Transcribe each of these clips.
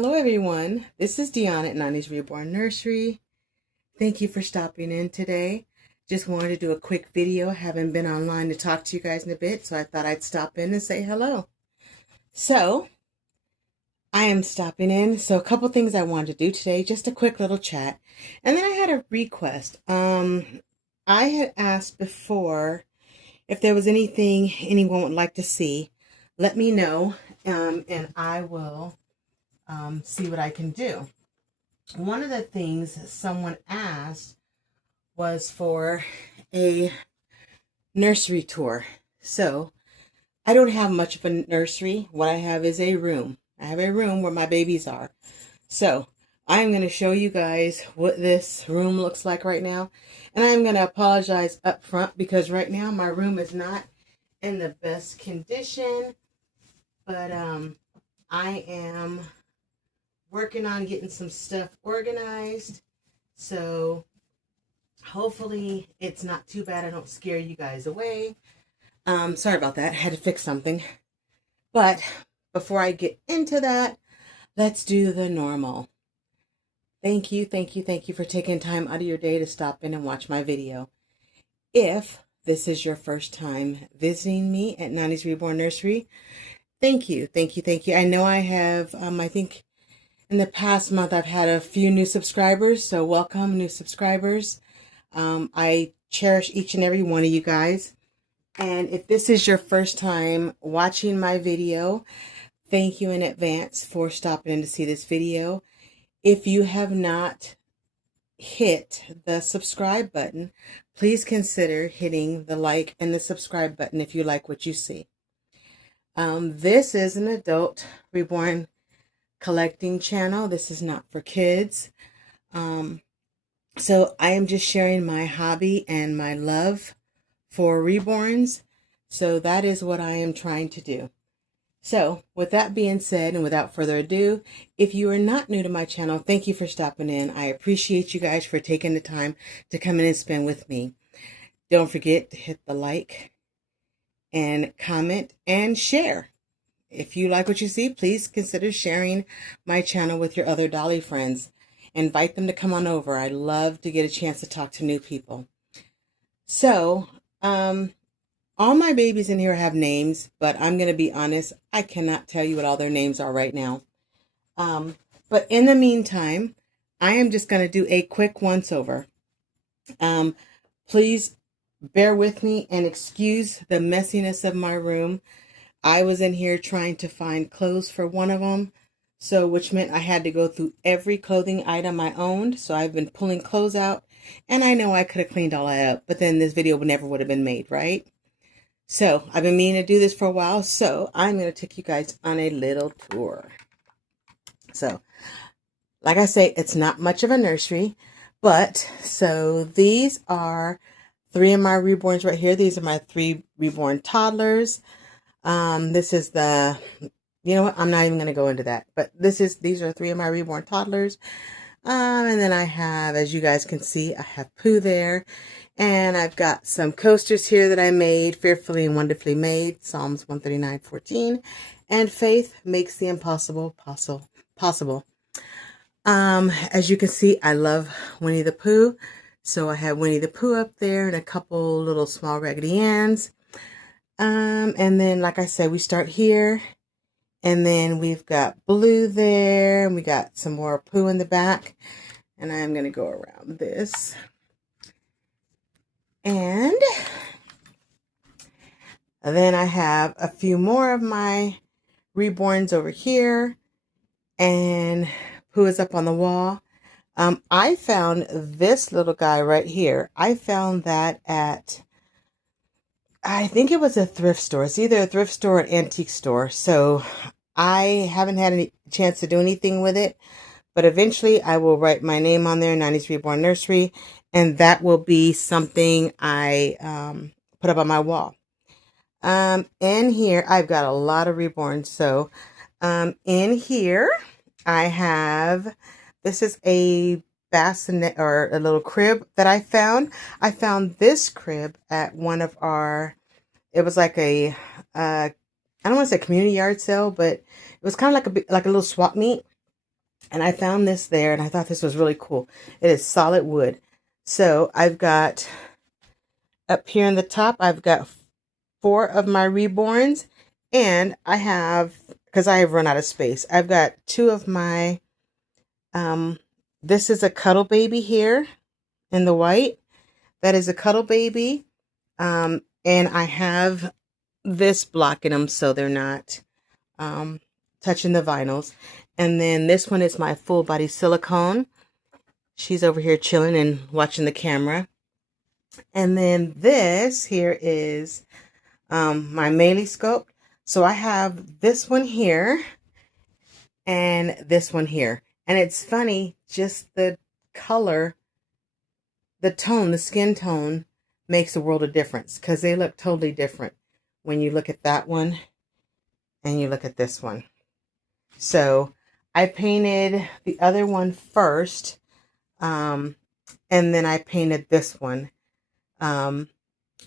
Hello everyone, this is Deanna at 90s Reborn Nursery. Thank you for stopping in today. Just wanted to do a quick video. Haven't been online to talk to you guys in a bit, so I thought I'd stop in and say hello. So, I am stopping in. So a couple things I wanted to do today, just a quick little chat. And then I had a request. I had asked before if there was anything anyone would like to see, let me know, and I will see what I can do. One of the things someone asked was for a nursery tour. So I don't have much of a nursery. What I have is a room. I have a room where my babies are. So I'm going to show you guys what this room looks like right now. And I'm going to apologize up front because right now my room is not in the best condition. But I am working on getting some stuff organized, so hopefully it's not too bad. I don't scare you guys away. Sorry about that. I had to fix something. But before I get into that, let's do the normal. Thank you for taking time out of your day to stop in and watch my video. If this is your first time visiting me at 90s Reborn Nursery, thank you. I know I have, I think in the past month, I've had a few new subscribers, so welcome, new subscribers. I cherish each and every one of you guys. And if this is your first time watching my video, thank you in advance for stopping in to see this video. If you have not hit the subscribe button, please consider hitting the like and the subscribe button if you like what you see. This is an adult reborn collecting channel. This is not for kids. So I am just sharing my hobby and my love for reborns. So that is what I am trying to do. So with that being said, and without further ado, if you are not new to my channel, thank you for stopping in. I appreciate you guys for taking the time to come in and spend with me. Don't forget to hit the like and comment and share. If you like what you see, please consider sharing my channel with your other Dolly friends. Invite them to come on over. I love to get a chance to talk to new people. So, all my babies in here have names, but I'm going to be honest, I cannot tell you what all their names are right now. But in the meantime, I am just going to do a quick once-over. Please bear with me and excuse the messiness of my room. I was in here trying to find clothes for one of them, so which meant I had to go through every clothing item I owned. So I've been pulling clothes out, and I know I could have cleaned all that up, but then this video never would have been made, right? So I've been meaning to do this for a while, so I'm going to take you guys on a little tour. So, like I say, it's not much of a nursery, but so these are 3 of my reborns right here. These are my 3 reborn toddlers. This is you know what, I'm not even going to go into that, but these are 3 of my reborn toddlers. And then I have, as you guys can see, I have Pooh there, and I've got some coasters here that I made, fearfully and wonderfully made, Psalms 139:14, and faith makes the impossible possible. As you can see, I love Winnie the Pooh. So I have Winnie the Pooh up there and a couple little small Raggedy Anns. And then, like I said, we start here, and then we've got Blue there, and we got some more Pooh in the back, and I'm going to go around this. And then I have a few more of my reborns over here, and Pooh is up on the wall. I found this little guy right here. I found that at, I think it was a thrift store. It's either a thrift store or an antique store. So I haven't had any chance to do anything with it, but eventually I will write my name on there, 90s Reborn Nursery, and that will be something I put up on my wall. In here, I've got a lot of reborns. So in here, I have, this is a bassinet or a little crib that I found. I found this crib at one of our, it was like a, I don't want to say community yard sale, but it was kind of like a little swap meet. And I found this there, and I thought this was really cool. It is solid wood. So I've got, up here in the top, I've got 4 of my reborns. And I have, because I have run out of space, I've got 2 of my, this is a cuddle baby here in the white. That is a cuddle baby. And I have this blocking them so they're not touching the vinyls. And then this one is my full body silicone. She's over here chilling and watching the camera. And then this here is my Melee Sculpt. So I have this one here and this one here. And it's funny, just the color, the tone, the skin tone makes a world of difference because they look totally different when you look at that one and you look at this one. So I painted the other one first, and then I painted this one. And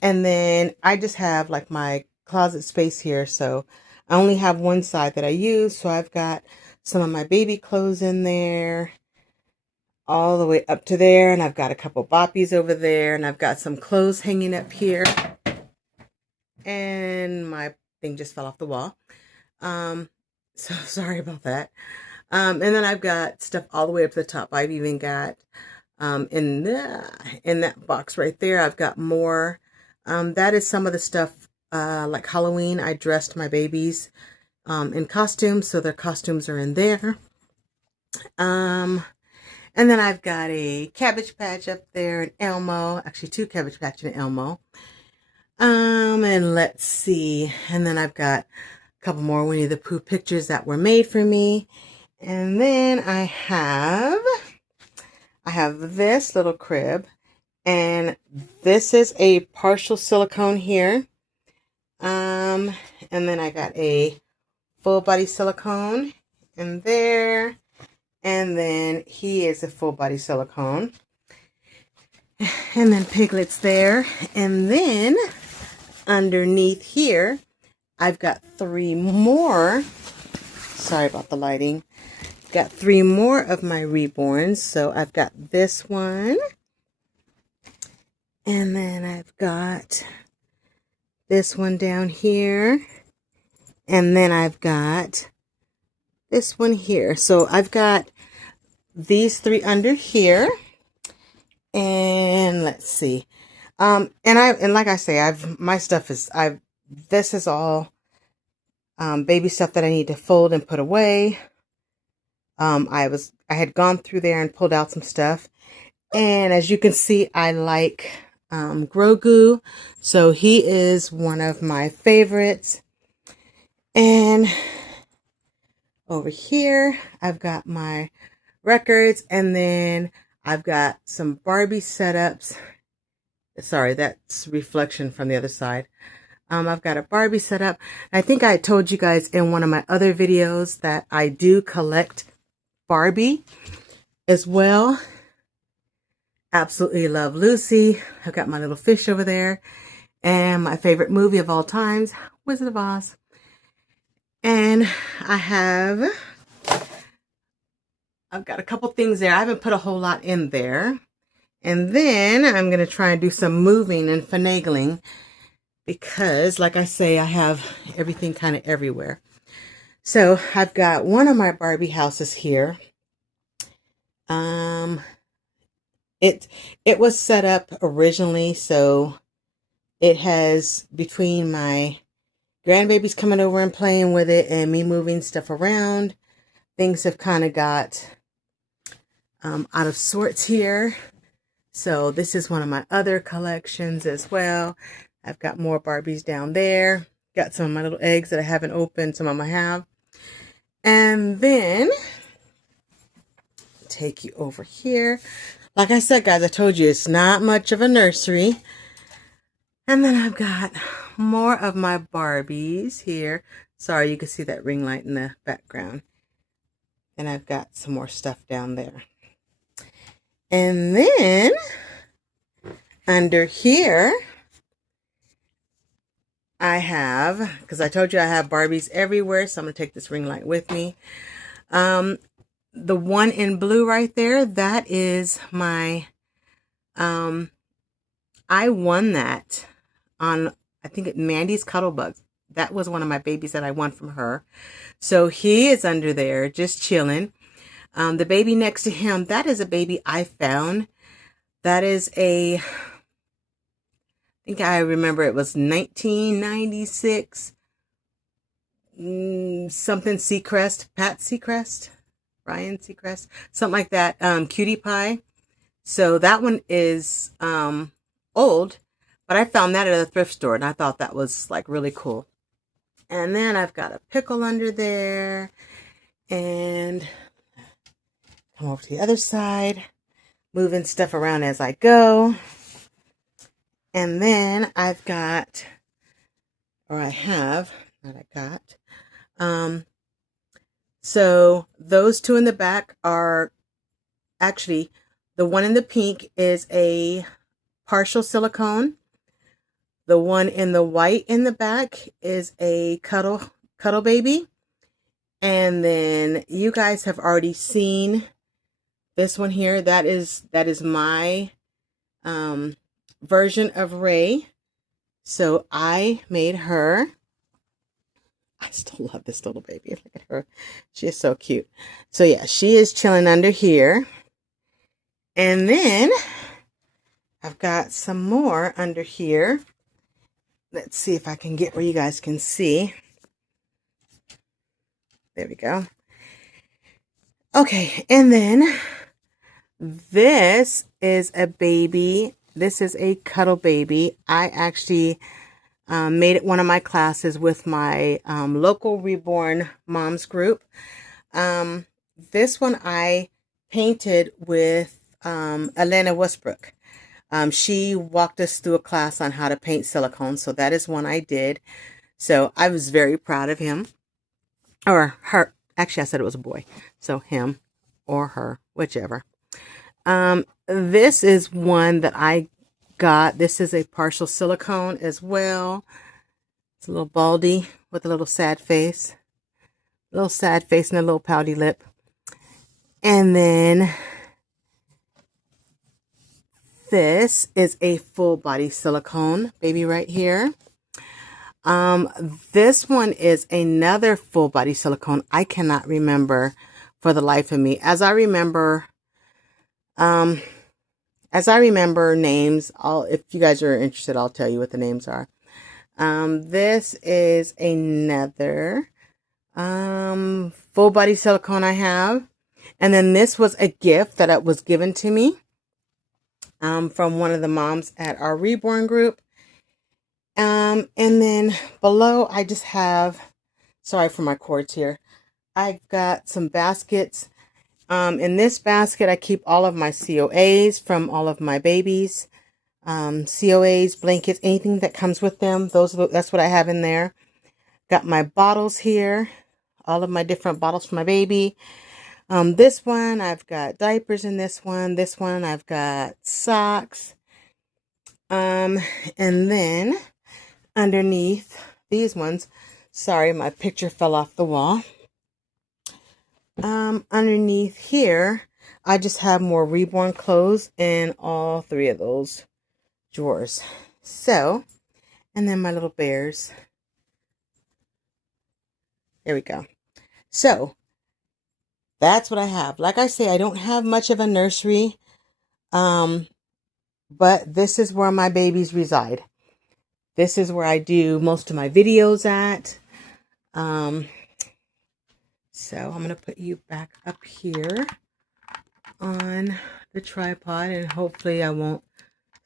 then I just have like my closet space here. So I only have one side that I use. So I've got some of my baby clothes in there all the way up to there. And I've got a couple boppies over there. And I've got some clothes hanging up here. And my thing just fell off the wall. So sorry about that. And then I've got stuff all the way up to the top. I've even got in that box right there, I've got more. That is some of the stuff like Halloween. I dressed my babies in costumes, so their costumes are in there. And then I've got a Cabbage Patch up there, an Elmo, actually 2 Cabbage Patch and an Elmo. And let's see, and then I've got a couple more Winnie the Pooh pictures that were made for me. And then I have this little crib, and this is a partial silicone here. And then I got a full body silicone in there, and then he is a full body silicone, and then Piglet's there. And then underneath here, I've got 3 more. Sorry about the lighting. Got 3 more of my reborns. So I've got this one. And then I've got this one down here. And then I've got this one here. So I've got these 3 under here. And let's see. And like I say, my stuff is, this is all baby stuff that I need to fold and put away. I had gone through there and pulled out some stuff, and as you can see, I like Grogu, so he is one of my favorites. And over here, I've got my records, and then I've got some Barbie setups. Sorry, that's reflection from the other side. I've got a Barbie setup. I think I told you guys in one of my other videos that I do collect Barbie as well. Absolutely love Lucy. I've got my little fish over there. And my favorite movie of all times, Wizard of Oz. And I've got a couple things there. I haven't put a whole lot in there. And then I'm going to try and do some moving and finagling, because like I say, I have everything kind of everywhere. So I've got one of my Barbie houses here. It was set up originally, so it has, between my grandbabies coming over and playing with it and me moving stuff around, things have kind of got out of sorts here. So this is one of my other collections as well. I've got more Barbies down there. Got some of my little eggs that I haven't opened. Some of them I have. And then take you over here. Like I said, guys, I told you it's not much of a nursery. And then I've got more of my Barbies here. Sorry, you can see that ring light in the background. And I've got some more stuff down there. And then under here, I have, because I told you I have Barbies everywhere, so I'm going to take this ring light with me. the one in blue right there, that is my, I won that on, I think, Mandy's Cuddle Bugs. That was one of my babies that I won from her. So he is under there just chilling. The baby next to him, that is a baby I found. That is a, I think I remember it was 1996. Something Seacrest, Pat Seacrest, Ryan Seacrest, something like that. Cutie Pie. So that one is old, but I found that at a thrift store and I thought that was like really cool. And then I've got a pickle under there, and come over to the other side, moving stuff around as I go. And then I've got, or I have, not I got, so those two in the back are actually, the one in the pink is a partial silicone. The one in the white in the back is a cuddle baby. And then you guys have already seen this one here. That is my version of Ray. So I made her. I still love this little baby. Look at her. She is so cute. So yeah, she is chilling under here. And then I've got some more under here. Let's see if I can get where you guys can see. There we go. Okay, and then this is a baby. This is a cuddle baby. I actually made it one of my classes with my local Reborn Moms group. This one I painted with Elena Westbrook. She walked us through a class on how to paint silicone, so that is one I did. So I was very proud of him. Or her. Actually, I said it was a boy. So him or her, whichever. This is one that I got. This is a partial silicone as well. It's a little baldy with a little sad face. A little sad face and a little pouty lip. And then this is a full body silicone baby right here. This one is another full body silicone. I cannot remember for the life of me. As I remember names, if you guys are interested, I'll tell you what the names are. This is another full body silicone I have. And then this was a gift that was given to me from one of the moms at our Reborn group. And then below I just have, sorry for my cords here, I've got some baskets. In this basket I keep all of my COAs from all of my babies. COAs, blankets, anything that comes with them. That's what I have in there. Got my bottles here, all of my different bottles for my baby. This one I've got diapers in this one. This one I've got socks. And then underneath these ones, sorry, my picture fell off the wall. Underneath here, I just have more Reborn clothes in all three of those drawers. So, and then my little bears. There we go. So, that's what I have. Like I say, I don't have much of a nursery, but this is where my babies reside. This is where I do most of my videos at. So I'm going to put you back up here on the tripod, and hopefully I won't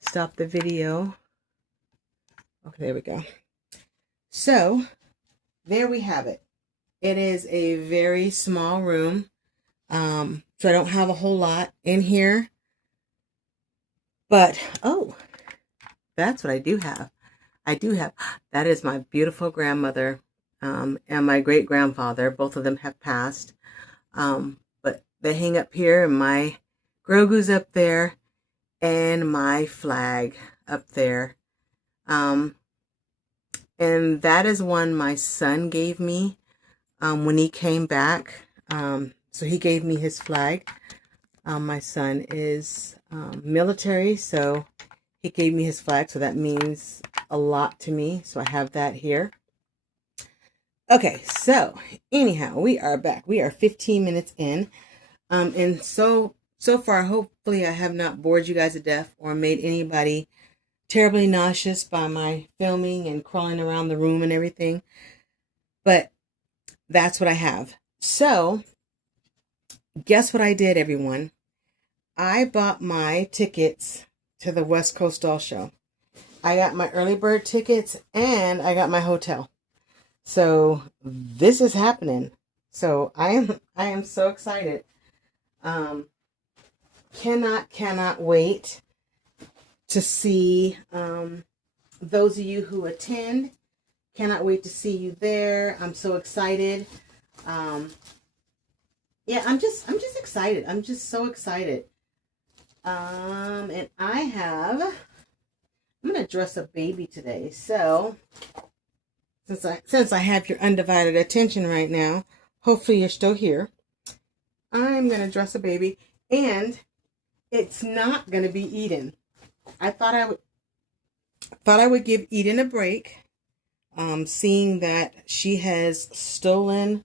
stop the video. Okay, there we go. So there we have it. It is a very small room. So I don't have a whole lot in here. But, oh, that's what I do have. That is my beautiful grandmother and my great-grandfather. Both of them have passed. But they hang up here, and my Grogu's up there, and my flag up there. And that is one my son gave me when he came back. So he gave me his flag. My son is military, so he gave me his flag, so that means a lot to me. So I have that here. Okay, so anyhow, we are back. We are 15 minutes in. And so far, hopefully I have not bored you guys to death or made anybody terribly nauseous by my filming and crawling around the room and everything. But that's what I have. So guess what I did, everyone? I bought my tickets to the West Coast Doll Show. I got my early bird tickets and I got my hotel. So this is happening. So I am so excited. Cannot wait to see those of you who attend. Cannot wait to see you there. I'm so excited. Yeah, I'm just excited. I'm just so excited. And I'm gonna dress a baby today. So since I have your undivided attention right now, hopefully you're still here. I'm gonna dress a baby, and it's not gonna be Eden. I thought I would give Eden a break. Seeing that she has stolen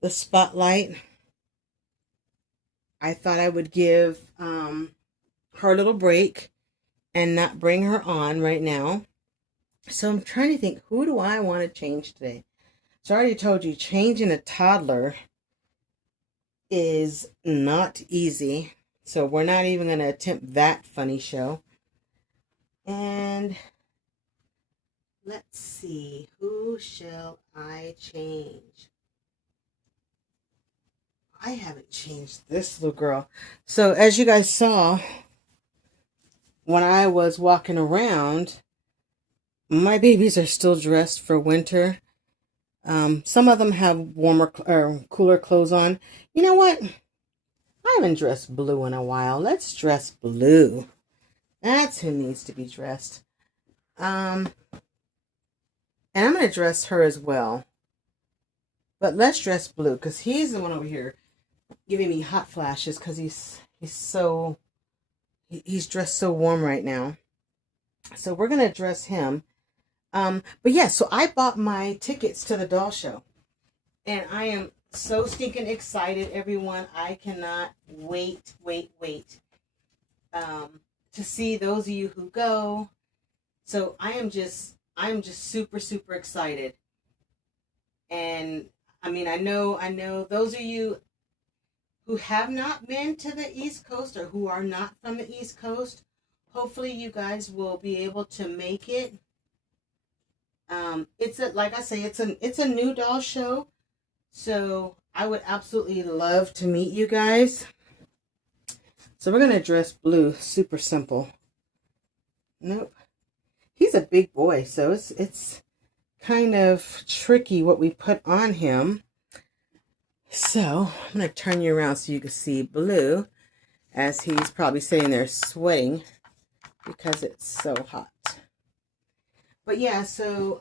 the spotlight, I thought I would give her a little break and not bring her on right now. So I'm trying to think, who do I want to change today? So I already told you, changing a toddler is not easy. So we're not even going to attempt that funny show. And let's see, who shall I change? I haven't changed this little girl. So as you guys saw, when I was walking around, my babies are still dressed for winter. Some of them have warmer or cooler clothes on. You know what? I haven't dressed Blue in a while. Let's dress Blue. That's who needs to be dressed. And I'm going to dress her as well. But let's dress Blue, because he's the one over here giving me hot flashes, because he's dressed so warm right now. So we're going to dress him. But yeah, so I bought my tickets to the doll show. And I am so stinking excited, everyone. I cannot wait to see those of you who go. So I'm just super excited. And I mean, I know those of you who have not been to the East Coast or who are not from the East Coast, hopefully you guys will be able to make it. Like I say, it's a new doll show. So I would absolutely love to meet you guys. So we're going to dress Blue super simple. Nope. He's a big boy, so it's kind of tricky what we put on him. So I'm going to turn you around so you can see Blue as he's probably sitting there sweating because it's so hot. But yeah, so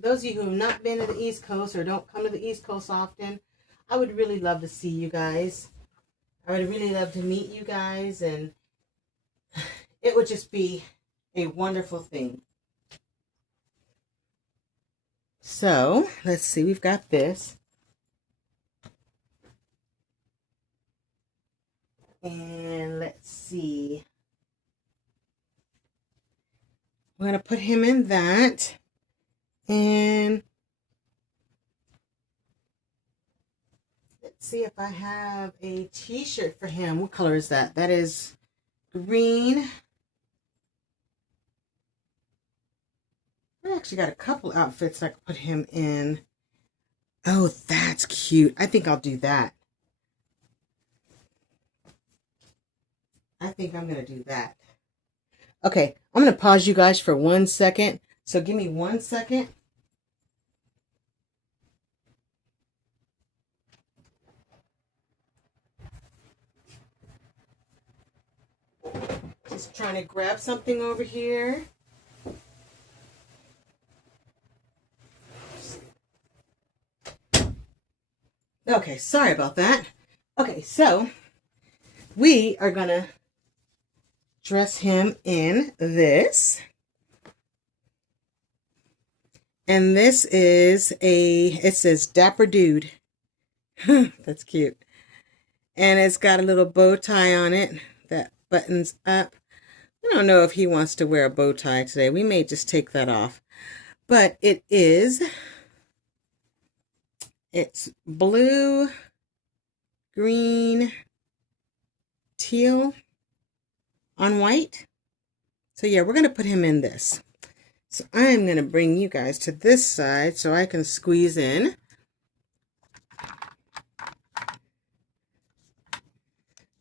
those of you who have not been to the East Coast or don't come to the East Coast often, I would really love to see you guys. I would really love to meet you guys, and it would just be a wonderful thing. So let's see, we've got this. And let's see. We're going to put him in that. And let's see if I have a t-shirt for him. What color is that? That is green. I actually got a couple outfits I could put him in. Oh, that's cute. I think I'll do that. I think I'm going to do that. Okay, I'm going to pause you guys for 1 second. So give me 1 second. Just trying to grab something over here. Okay, sorry about that. Okay, so we are gonna dress him in this. And this is it says Dapper Dude. That's cute. And it's got a little bow tie on it that buttons up. I don't know if he wants to wear a bow tie today. We may just take that off. But it's blue, green, teal on white. So yeah, we're going to put him in this. So I'm going to bring you guys to this side so I can squeeze in.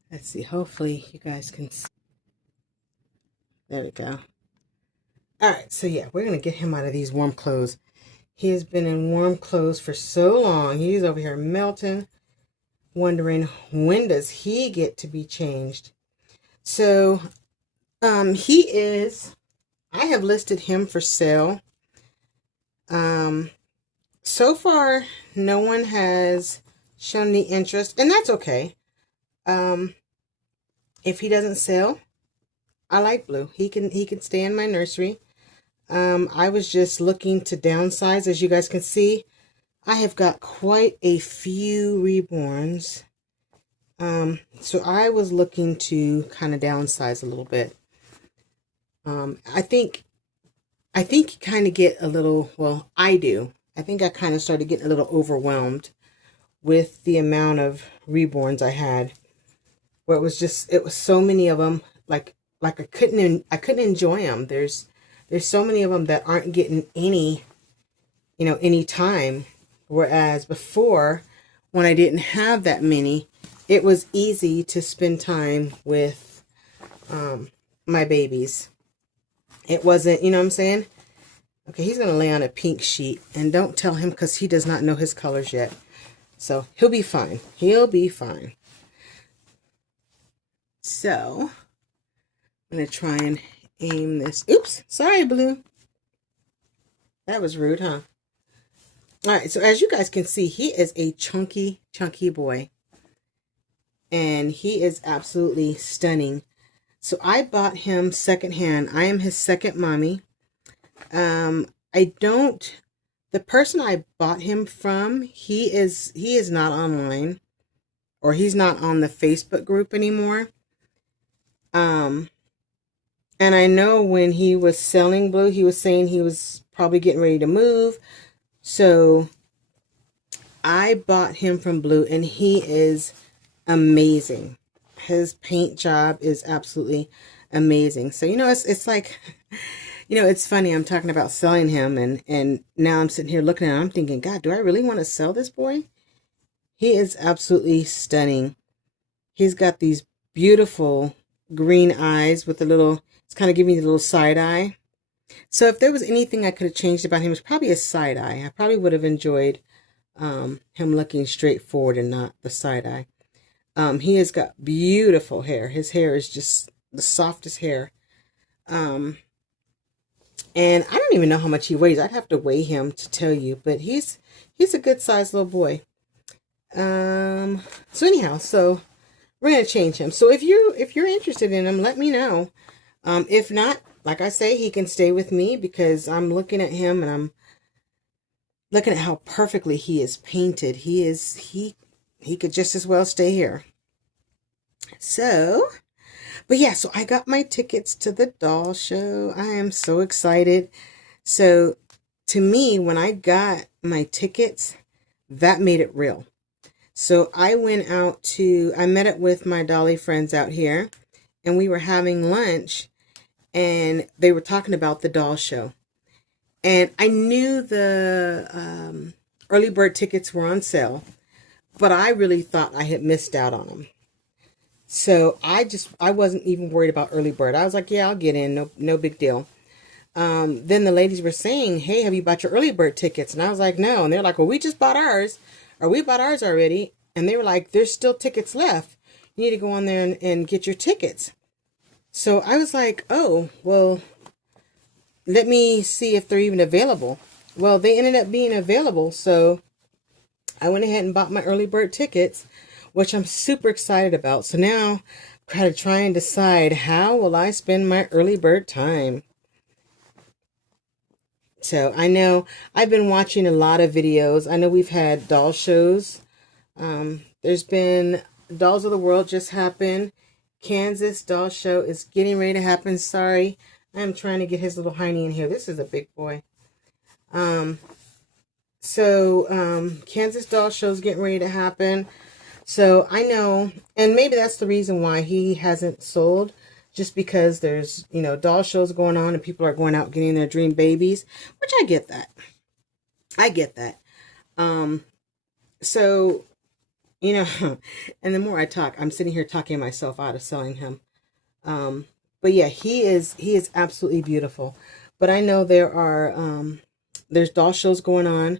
Let's see, hopefully you guys can see. There we go. All right, so yeah, we're going to get him out of these warm clothes. He has been in warm clothes for so long. He's over here melting, wondering when does he get to be changed. So I have listed him for sale. So far, no one has shown any interest, and that's okay. If he doesn't sell, I like Blue. He can stay in my nursery. I was just looking to downsize. As you guys can see, I have got quite a few reborns. So I was looking to kind of downsize a little bit. I think you kind of get a little, well, I do. I think I kind of started getting a little overwhelmed with the amount of reborns I had. Where it was so many of them, like I couldn't enjoy them. There's so many of them that aren't getting any time. Whereas before, when I didn't have that many, it was easy to spend time with my babies. It wasn't, you know what I'm saying? Okay, he's going to lay on a pink sheet. And don't tell him because he does not know his colors yet. So he'll be fine. He'll be fine. So I'm going to try and aim this. Oops, sorry, Blue. That was rude, huh? All right, so as you guys can see, he is a chunky boy. And he is absolutely stunning. So I bought him secondhand. I am his second mommy. The person I bought him from, he is not online, or he's not on the Facebook group anymore. And I know when he was selling Blue, he was saying he was probably getting ready to move. So I bought him from Blue, and he is amazing. His paint job is absolutely amazing. So, it's like, it's funny. I'm talking about selling him, and now I'm sitting here looking at him. I'm thinking, God, do I really want to sell this boy? He is absolutely stunning. He's got these beautiful green eyes with it's kind of giving me the little side eye. So if there was anything I could have changed about him, it was probably a side eye. I probably would have enjoyed him looking straight forward and not the side eye. He has got beautiful hair. His hair is just the softest hair. And I don't even know how much he weighs. I'd have to weigh him to tell you, but he's a good sized little boy. So anyhow, so we're going to change him. So if you're interested in him, let me know. If not, like I say, he can stay with me because I'm looking at him and I'm looking at how perfectly he is painted. He could just as well stay here. So, but yeah, so I got my tickets to the doll show. I am so excited. So to me, when I got my tickets, that made it real. So I met up with my dolly friends out here, and we were having lunch, and they were talking about the doll show. And I knew the early bird tickets were on sale, but I really thought I had missed out on them. So I wasn't even worried about early bird. I was like, yeah, I'll get in. No big deal. Then the ladies were saying, hey, have you bought your early bird tickets? And I was like, no. And they're like, well, we just bought ours, or we bought ours already. And they were like, there's still tickets left. You need to go on there and get your tickets. So I was like, oh, well, let me see if they're even available. Well, they ended up being available. So I went ahead and bought my early bird tickets, which I'm super excited about. So now I'm gotta try and decide, how will I spend my early bird time? So I know I've been watching a lot of videos. I know we've had doll shows. There's been Dolls of the World just happened. Kansas doll show is getting ready to happen. Sorry, I'm trying to get his little hiney in here. This is a big boy. Kansas doll show is getting ready to happen. So I know, and maybe that's the reason why he hasn't sold, just because there's, doll shows going on and people are going out getting their dream babies, which I get that. I get that. So, and the more I talk, I'm sitting here talking myself out of selling him. But yeah, he is absolutely beautiful. But I know there's doll shows going on,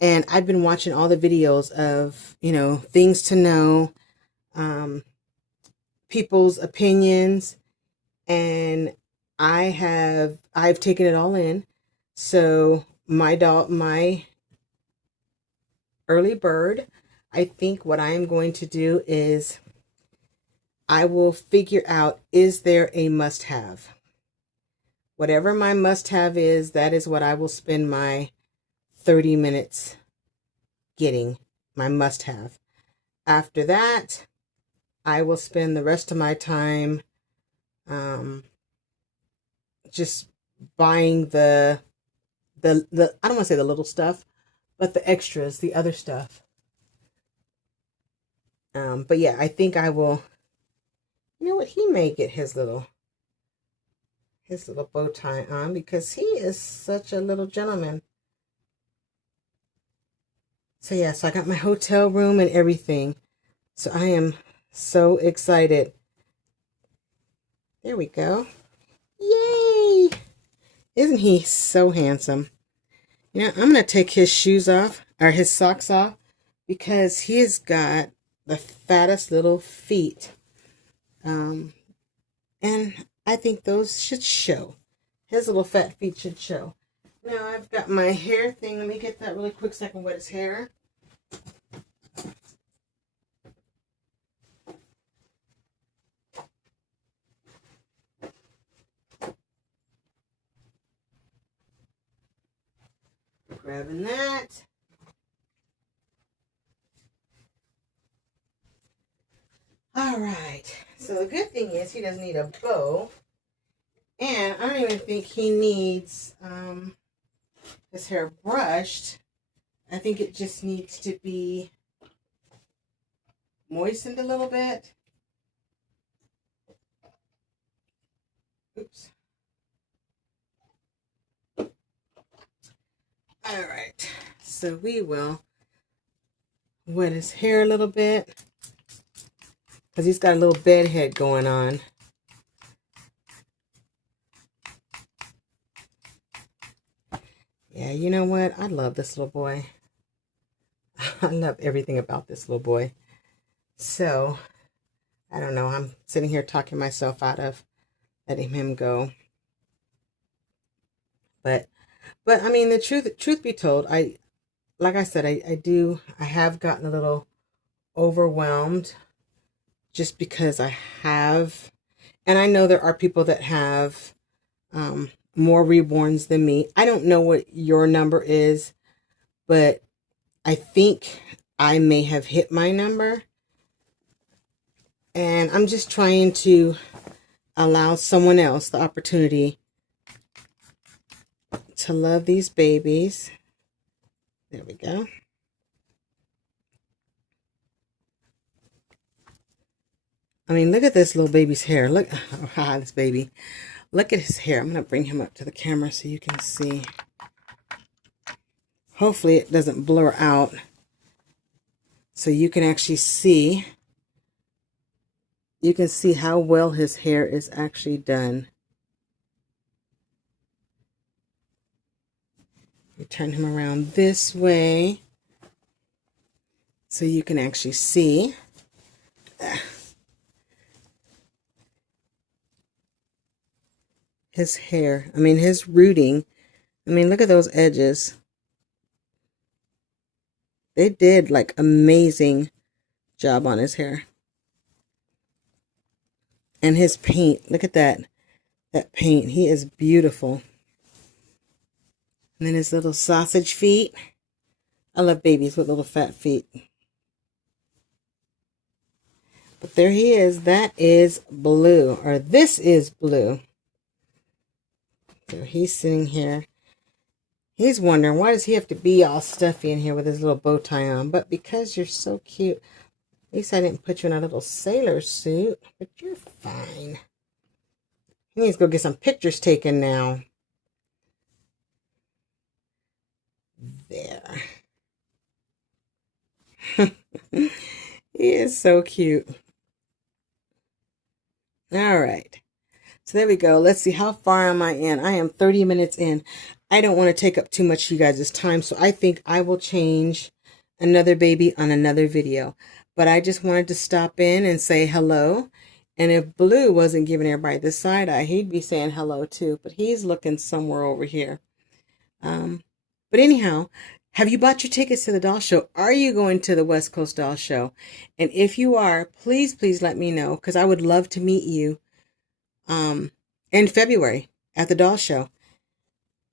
and I've been watching all the videos of, things to know, people's opinions, and I've taken it all in. So my early bird, I think what I am going to do is I will figure out, is there a must-have? Whatever my must-have is, that is what I will spend my 30 minutes getting, my must-have. After that, I will spend the rest of my time just buying the I don't want to say the little stuff, but the extras, the other stuff. But yeah, I think I will. You know what? He may get his little bow tie on, because he is such a little gentleman. So yeah, so I got my hotel room and everything. So I am so excited. There we go. Yay! Isn't he so handsome? Yeah, I'm going to take his shoes off, or his socks off, because he has got the fattest little feet. And I think those should show. His little fat feet should show. Now I've got my hair thing. Let me get that really quick so I can wet his hair. Grabbing that. All right. So the good thing is he doesn't need a bow. And I don't even think he needs his hair brushed. I think it just needs to be moistened a little bit. Oops. All right. So we will wet his hair a little bit, because he's got a little bed head going on. Yeah, you know what? I love this little boy. I love everything about this little boy. So, I don't know. I'm sitting here talking myself out of letting him go. But I mean, the truth be told, like I said, I have gotten a little overwhelmed, just because I have, and I know there are people that have more reborns than me. I don't know what your number is, but I think I may have hit my number. And I'm just trying to allow someone else the opportunity to love these babies. There we go. I mean, look at this little baby's hair. Look, oh, this baby. Look at his hair. I'm going to bring him up to the camera so you can see. Hopefully it doesn't blur out, so you can actually see. You can see how well his hair is actually done. You turn him around this way so you can actually see. His hair. I mean, his rooting. I mean, look at those edges. They did like amazing job on his hair. And his paint, look at that. That paint, he is beautiful. And then his little sausage feet. I love babies with little fat feet. But there he is. That is Blue, or this is Blue. So he's sitting here. He's wondering, why does he have to be all stuffy in here with his little bow tie on? But because you're so cute. At least I didn't put you in a little sailor suit, but you're fine. He needs to go get some pictures taken now. There. He is so cute. All right. So there we go. Let's see, how far am I in? I am 30 minutes in. I don't want to take up too much of you guys' time, so I think I will change another baby on another video. But I just wanted to stop in and say hello. And if Blue wasn't giving everybody the side eye, he'd be saying hello too. But he's looking somewhere over here. But anyhow, have you bought your tickets to the doll show? Are you going to the West Coast Doll Show? And if you are, please let me know, because I would love to meet you in February at the doll show.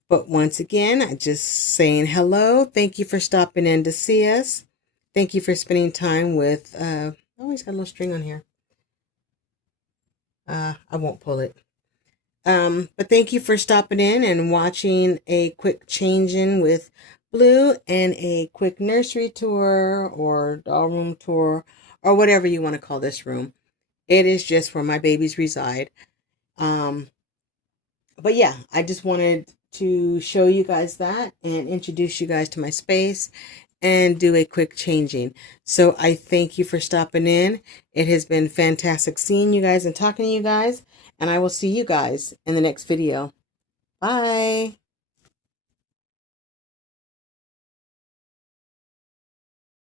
But once again, I'm just saying hello. Thank you for stopping in to see us. Thank you for spending time with, oh, he's got a little string on here. I won't pull it. But thank you for stopping in and watching a quick changing with Blue and a quick nursery tour or doll room tour or whatever you want to call this room. It is just where my babies reside. But yeah, I just wanted to show you guys that and introduce you guys to my space and do a quick changing. So I thank you for stopping in. It has been fantastic seeing you guys and talking to you guys, and I will see you guys in the next video. Bye.